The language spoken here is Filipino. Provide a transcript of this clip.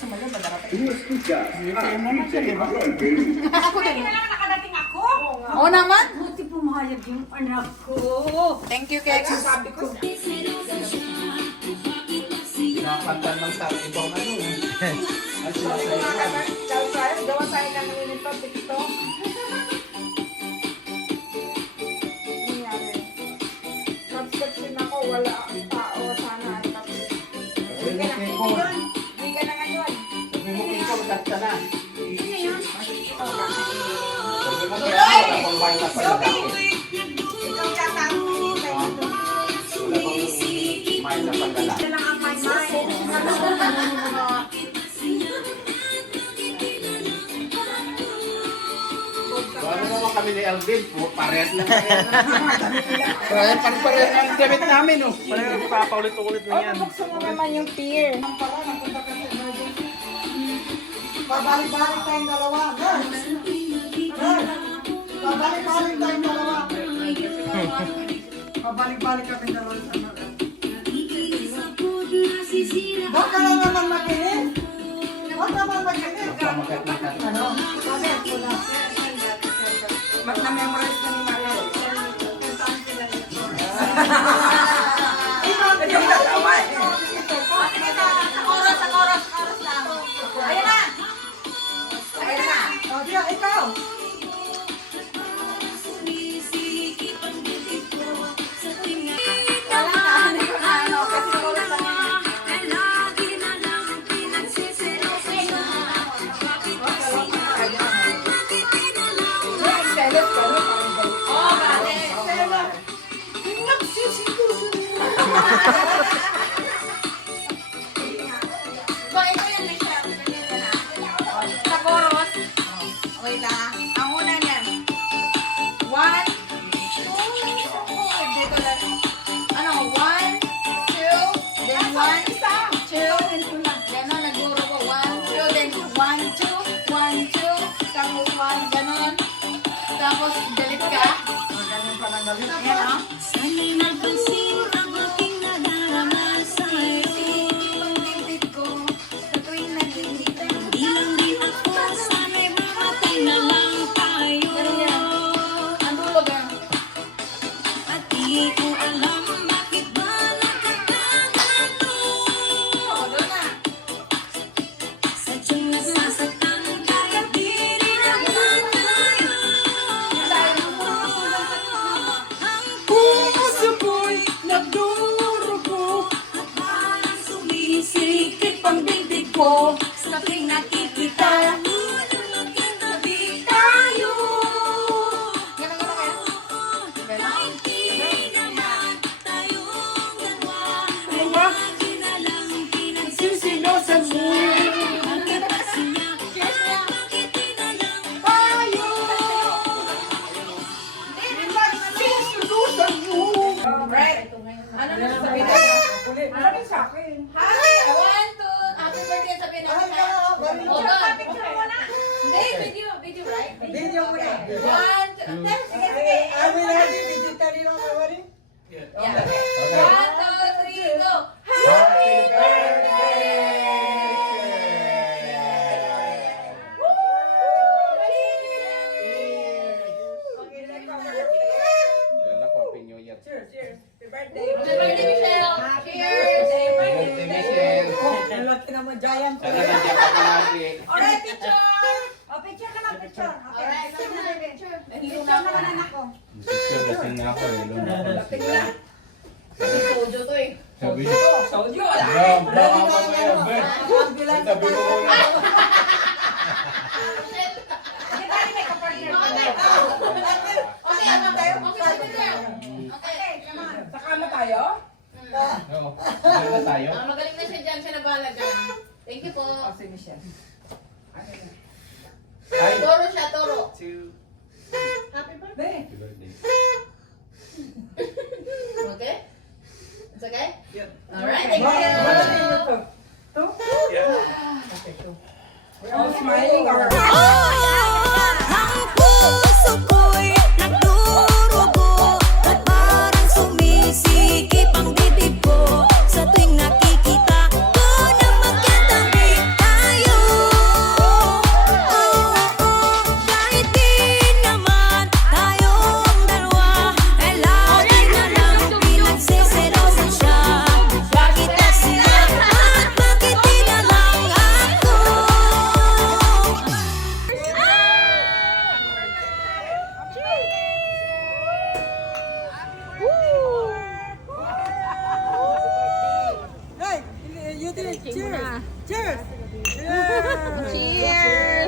sumayon, madarating. Tú escuchas a DJ Aaron. Ako din. Kailangan nakadating ako. Oo naman. Buti pumayag yung anak ko. Thank you, Kex. Sabi ko, Pinapantan lang sa ibang ano eh. Ay, sila sa iyo. gawa tayo ng nito, TikTok. Subscription ako, wala ang tao. Sana ay tapos. Hindi ka na ngayon. Hindi ka na ngayon. Sabi mo kiko, cut ka na. Ano yun? Sabi mo kaya wala pang bahay na pala dati. Ikaw yata ang hinihintay nito. Wala pang bahay na pagdala. Ito lang ang my mind. Ano naman kami ni Alvin? Parehas lang. Parehas ang damit namin oh. Parehas papaulit-ulit na yan. Buksan mo naman yung pier. Ang pala, napunta ka sa emergency. Babalik-balik tayong dalawa. Babalik-balik tayong dalawa. Babalik-balik kami dalawa sa mga. Huwag ka lang naman makinig. Huwag naman makinig. Ano? Bakit ko na? Ba't na-memorize na ni Maria? Ikaw, yung dalawa eh. Sa oras lang. Ayan na! Ayan na! O, Dio, ikaw! Kailangan ko na ano, kasi oras lang yan. Sa chorus, wait lang. Ang una niyan. 1, 2, dito lang. Ano, 1, 2, then 1, 2, gano'n, naguro ko. 1, 2, then 1, 2, 1, 2, tapos 1, gano'n. Tapos, galit ka. Gano'n pa lang galit. Ayan, o. Sa tuwing nakikita, tabi tayo. Ganun kaya? Ano ba? Sisilosan mo. Right. Ano na sabihin natin? Ano na sa akin? Hi! 1, 2, happy birthday sabihin natin. Hold on. Hindi, video, right? Video mo na. 1, 2, sige. Abi na, digitally lang mawari. Yeah. 1, 2, 3, go. Happy birthday! Cheers. Happy birthday, Michelle. Cheers. Birthday, Michelle. Ang laki naman, giant. Sana nandiyan ka palagi. Alright, picture. Picture naman, picture. Alright, picture. Picture naman anak ko. Lasing nga ako eh. Lapit na. Sojo to eh. Sabi Sojo. baka pa kayo, Ben. Sabi ko muna. Hindi tayo may kapartner ko. Okay, ano tayo? Okay, come on. Saka na tayo? Oo. Saan na tayo? Magaling na siya dyan, siya nabala dyan. Thank you po. Si Michelle. Ay. Toro siya, toro. Happy birthday. Okay? It's okay? Yeah. Alright, thank What you. are you to? Two? Yeah. Okay, two. We're all smiling or... Ang puso ko'y nagdurugo at parang sumisikip ang bibig ko sa tuwing nakikita ko na magkatabi tayo. Cheers! Cheers! Cheers!